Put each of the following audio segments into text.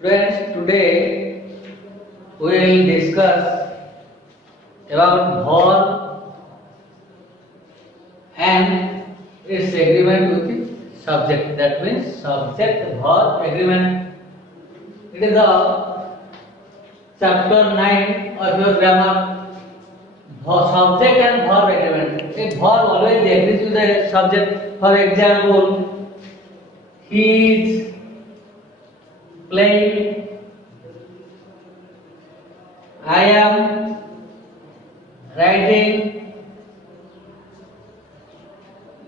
Friends, today we will discuss about verb and its agreement with the subject. That means subject verb agreement. It is the chapter 9 of your grammar. Subject and verb agreement. A verb always agrees with the subject. For example, he is playing. I am writing.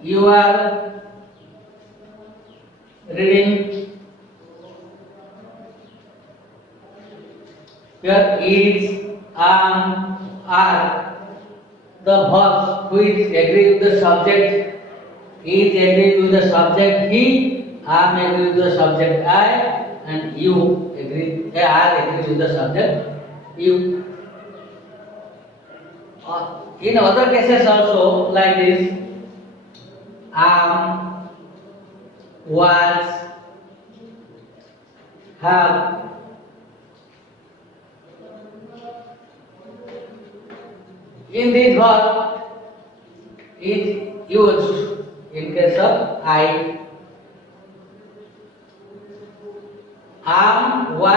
You are reading. Here is, are the verbs which agree with the subject. Is agree with the subject. He, am agree with the subject. I, and you agree. Are agree with the subject. You. In other cases also like this, was, have. In this verb is used in case of I. Am, was,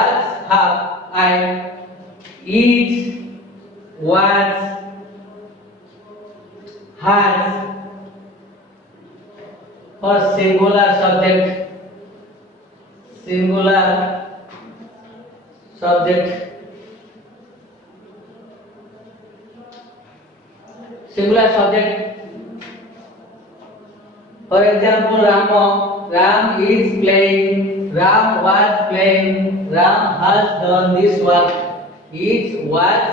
have, I. Is, was, has. For singular subject, singular subject, singular subject. For example, Ram is playing, Ram was playing, Ram has done this work. Is, was,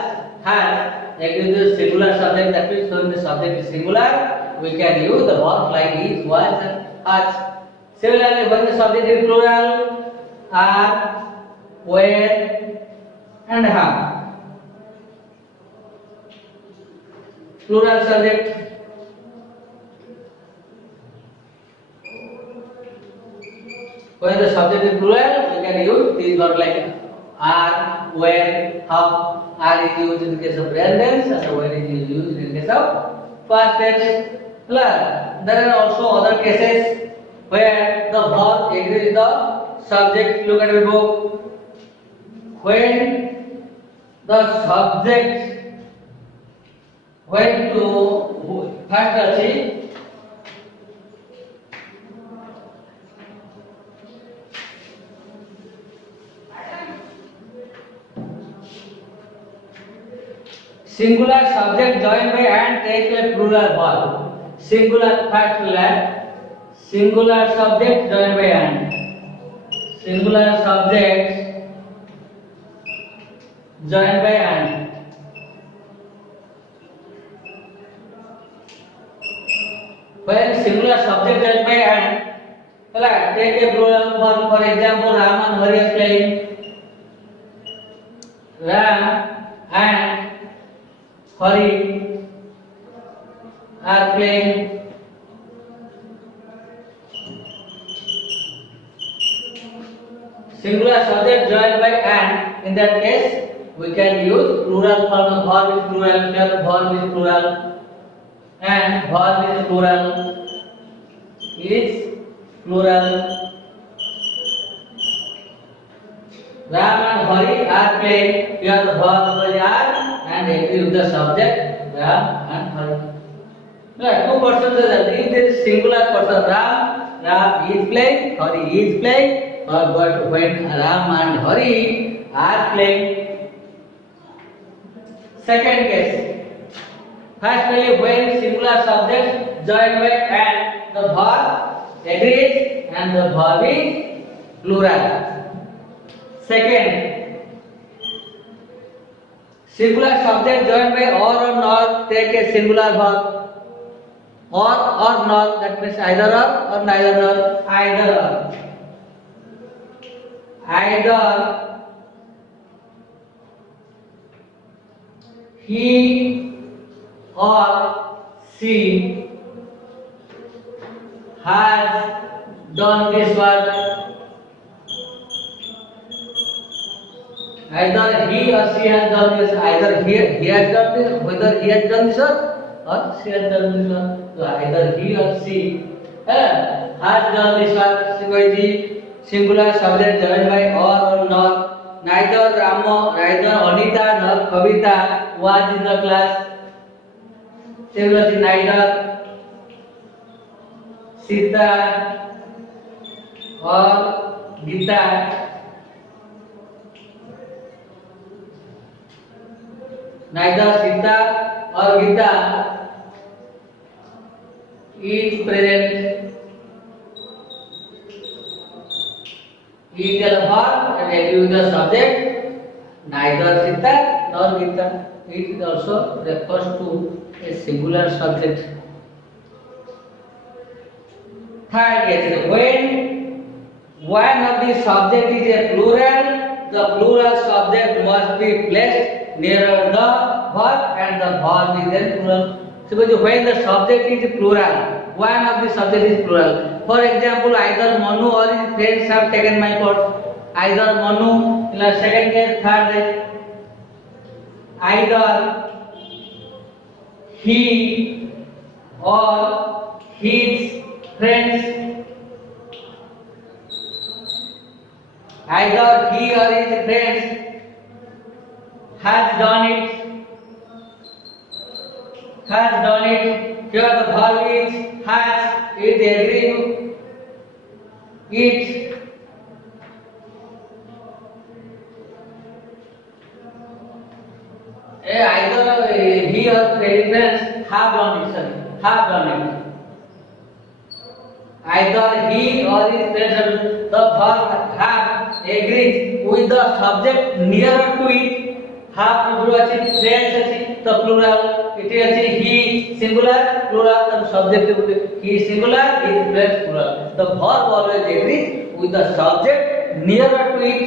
has. Agree with the singular subject. That means when the subject is singular, we can use the verb like is, was, and has. Similarly, when the subject is plural, are, were, and have. Plural subject. When the subject is plural, we can use these verbs like are, were, have. Are is used in case of present tense and were is used in case of past tense. There are also other cases where the verb agrees with the subject. Look at the book. When the subject went to first achieve singular subject joined by and take a plural verb. Singular first singular subject joined by and. Singular subject joined by and. When singular subject joined by and, take a plural verb. For example, Ram and Hari are playing. Ram and Hari are playing. Singular subject joined by and. In that case, we can use plural form of verb is plural, here verb is plural, and verb is plural, is plural. Ram and Hari are playing. Here the verb is are and agree with the subject Ram and Hari. Now, two persons are there. If there is singular person Ram is playing, Hari is playing. But when Ram and Hari are playing, second case. Firstly, when singular subject joined by and, the verb agrees and the verb is plural. Second, singular subject joined by or not, take a singular verb. Or not, that means either or neither or. Either or. Either he or she has done this work. Either he or she has done this. Either he has done this. Whether he has done this or she has done this one. So either he or she has done this one. Sivaji singular subject joined by or not. Neither Rama, neither Anita nor Kavita was in the class. Similarly, neither Sita or Gita neither Sita or Gita is present. Is a verb and agree with the subject. Neither Sita nor Gita. It also refers to a singular subject. Third case, when one of the subject is a plural, the plural subject must be placed nearer the verb and the verb is then plural. Suppose when the subject is plural, one of the subject is plural. For example, either Manu or his friends have taken my course. Either Manu in the second case, third case. Either he or his friends. Either he or his friends has done it. Has done it. Here the verb is has. It agree. It. Either he or his friends have done it. Sorry, have done it. Either he or his friends, the verb have agrees with the subject nearer to it. Have friends the plural. It is he singular plural and subject he singular his friends plural. The verb always agrees with the subject nearer to it.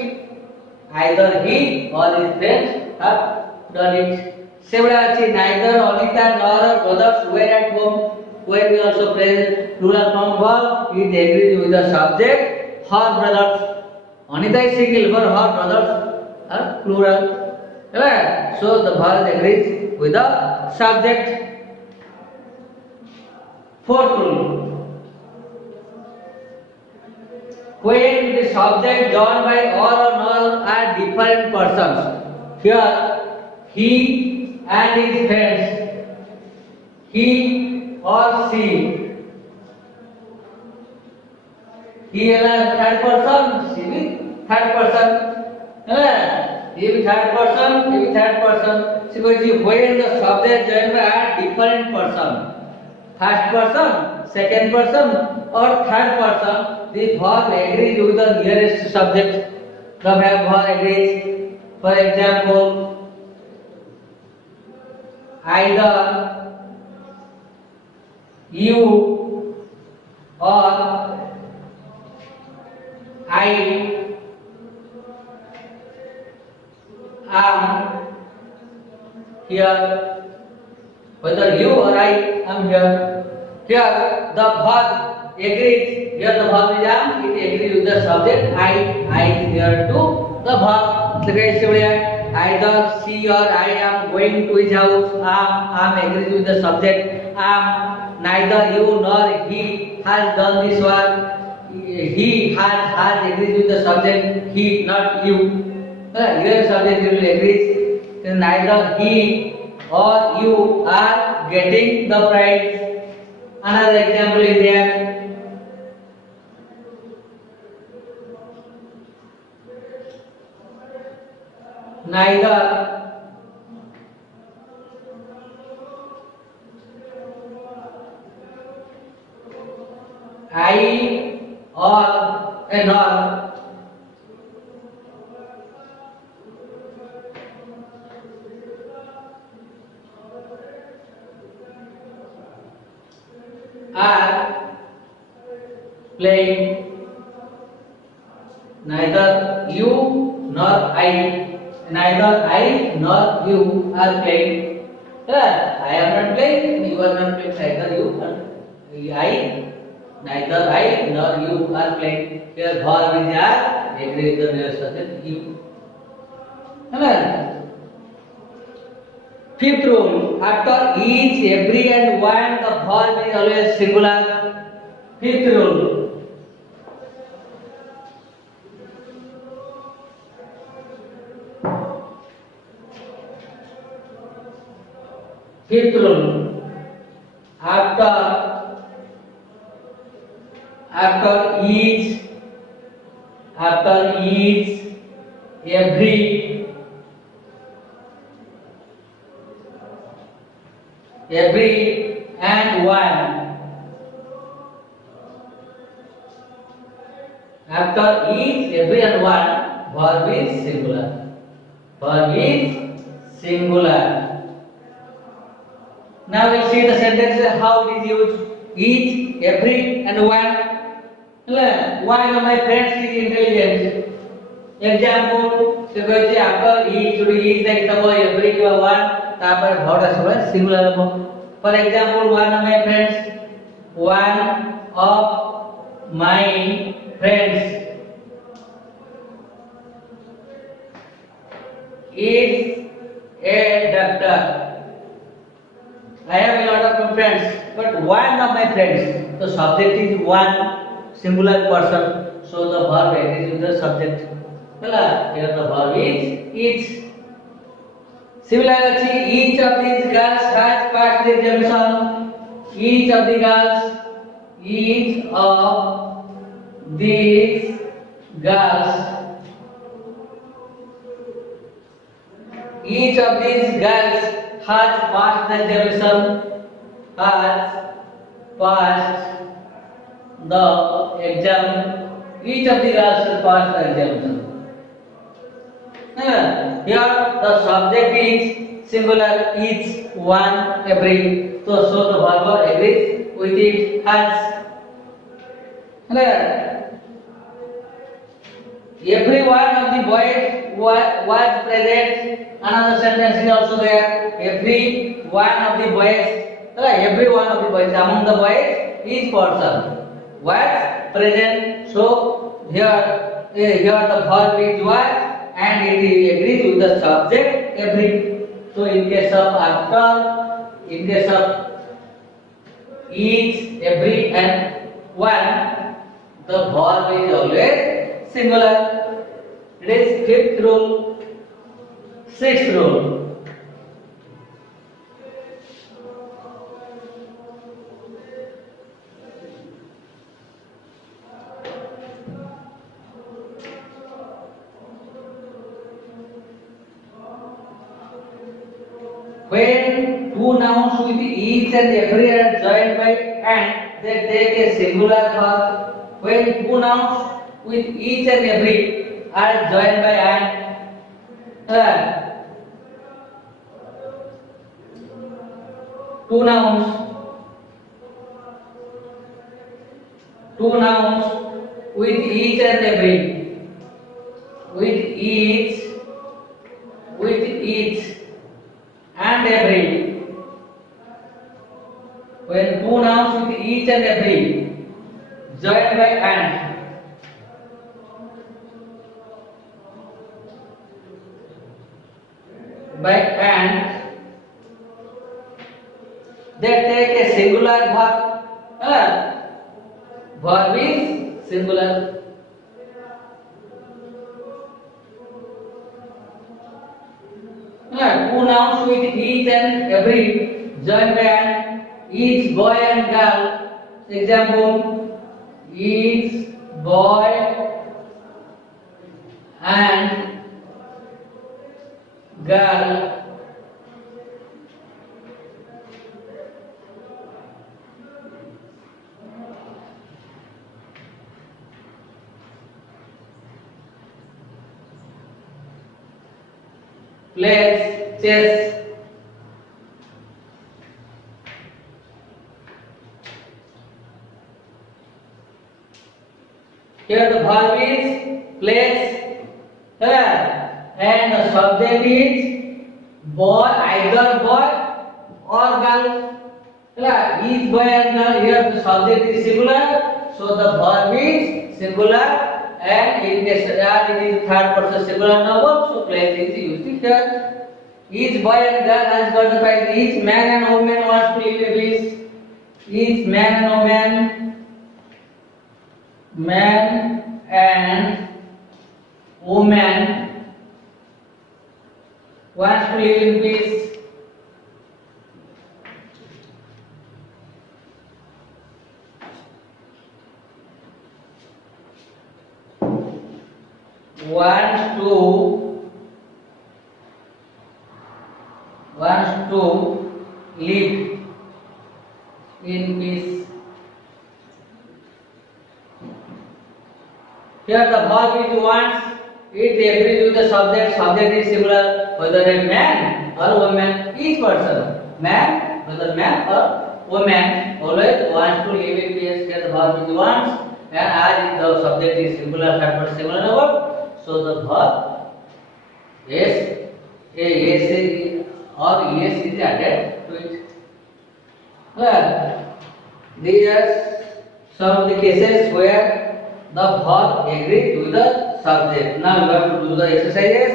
Either he or his friends have done it. Similarly, neither Anita nor her brothers were at home. When we also present plural form verb, it agrees with the subject. Her brothers. Anita is single, but her brothers are plural. Right? So the verb agrees with the subject. Fourth rule. When the subject joined by or nor are different persons. Here, he and his friends. He or she. He is a third person, she is third person. He is third person, he is third person. See, when the subject joined by a different person, first person, second person, or third person, the verb agrees with the nearest subject. The verb agrees. For example, either you or I am here. Whether you or I am here. Here the verb agrees. Here the verb is am. It agrees with the subject. I is here to the verb. Either she or I am going to his house. Am agrees with the subject. Am. Neither you nor he has done this work. He has agrees with the subject. He, not you. Your subject will agrees. Neither he or you are getting the prize. Another example is there. Neither I or nor are playing. Neither you nor I, neither I nor you are playing. I am not playing, you are not playing. Neither you nor I, neither I nor you are playing. Here verb is are, agree with the nearest subject you. है। Fifth rule, after each, every and one, the verb is always singular. Fifth rule. Fifth rule, after each, every, and one. After each, every and one, verb is singular. Verb is singular. Now we see the sentence how it is used. Each, every, and one. One of my friends is intelligent. Example, so कहते हैं after each, to each like the boy, every to one, तापर verb asura singular हो. For example, one of my friends is a doctor. I have a lot of friends, but one of my friends. The subject is one singular person, so the verb agrees with the subject. Here the verb is each. Similarly, each of these girls has passed the examination. Each of these girls has passed the examination. Each of the girls has passed the examination. Here the subject is singular, each, one, every. So the verb agrees with it, has. Every one of the boys was present. Another sentence is also there. Every one of the boys among the boys is person was present. So here the verb is was, and it agrees with the subject every. So in case of each, every, and one, the verb is always singular. It is fifth rule. Sixth rule. When two nouns with each and every are joined by and, they take a singular verb. When two nouns with each and every are joined by and, two nouns with each and every, and every. When two nouns with each and every joined by and, they take a singular verb. Verb is singular. Two nouns with each and every joined by and, each boy and girl. Example, each boy and girl. Plays chess. Here the verb is plays, and the subject is boy, either boy or girl. Each boy and girl. Here the subject is singular, so the verb is singular. and it is third person singular number, so place is used here. Each boy and girl has got the prize. Each man and woman wants to live a peace. Each man and woman wants to live in peace. Wants to live in peace. Here the verb is wants. It agrees with the subject. Subject is similar whether a man or woman. Each person, man, whether man or woman, always wants to live in peace. Here the verb is wants, and as the subject is singular, third person singular number, so the verb yes, or yes is added to it. Well, these are some of the cases where the verb agrees with the subject. Now you have to do the exercises.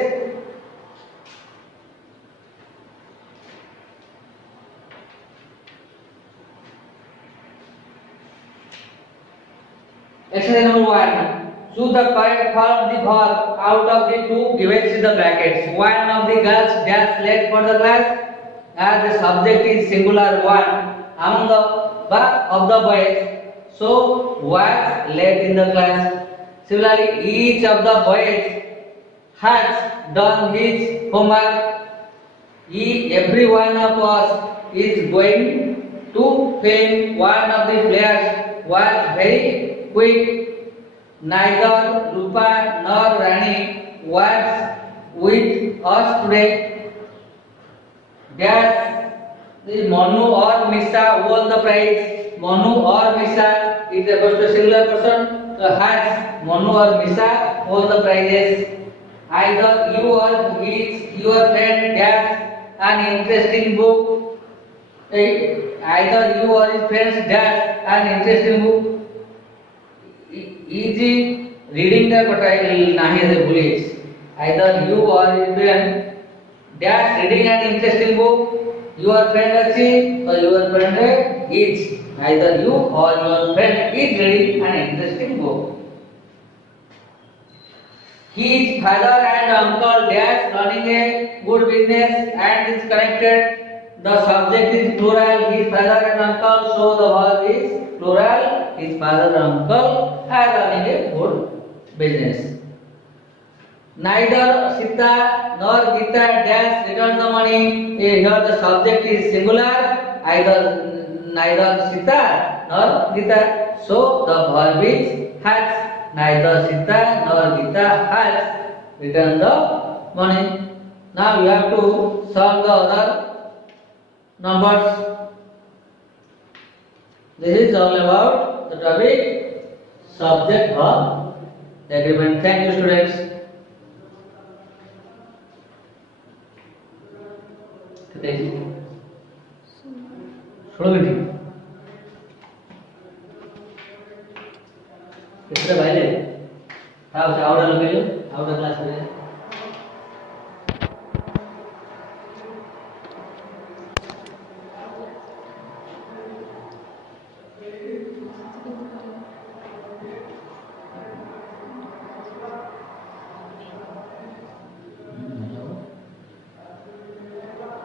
Exercise number 1. Choose the correct form of the verb out of the two given in the brackets. One of the girls dash late for the class, as the subject is singular one among the of the boys, so was late in the class. Similarly, each of the boys has done his homework. Every one of us is going to film. One of the players was very quick. Neither Rupa nor Rani was with us today. That the Manu or Misa won the prize. Manu or Misa is a singular person. Has Manu or Misa won the prizes. Either you or your friend dash an interesting book. Either you or his friends dash an interesting book. Easy reading the nahi the bullies. Either you or your friend dash reading an interesting book. Your friend achi or your friend is. Either you or your friend is reading an interesting book. His father and uncle dash running a good business and is connected. The subject is plural. His father and uncle, so the verb is plural. His father and uncle are running a good business. Neither Sita nor Gita dash return the money. Here the subject is singular. Neither Sita nor Gita. So the verb is has. Neither Sita nor Gita has returned the money. Now you have to solve the other numbers. This is all about the topic subject verb agreement. Thank you, students. कितने भाई ले? हाँ, out लगे लो, out class में।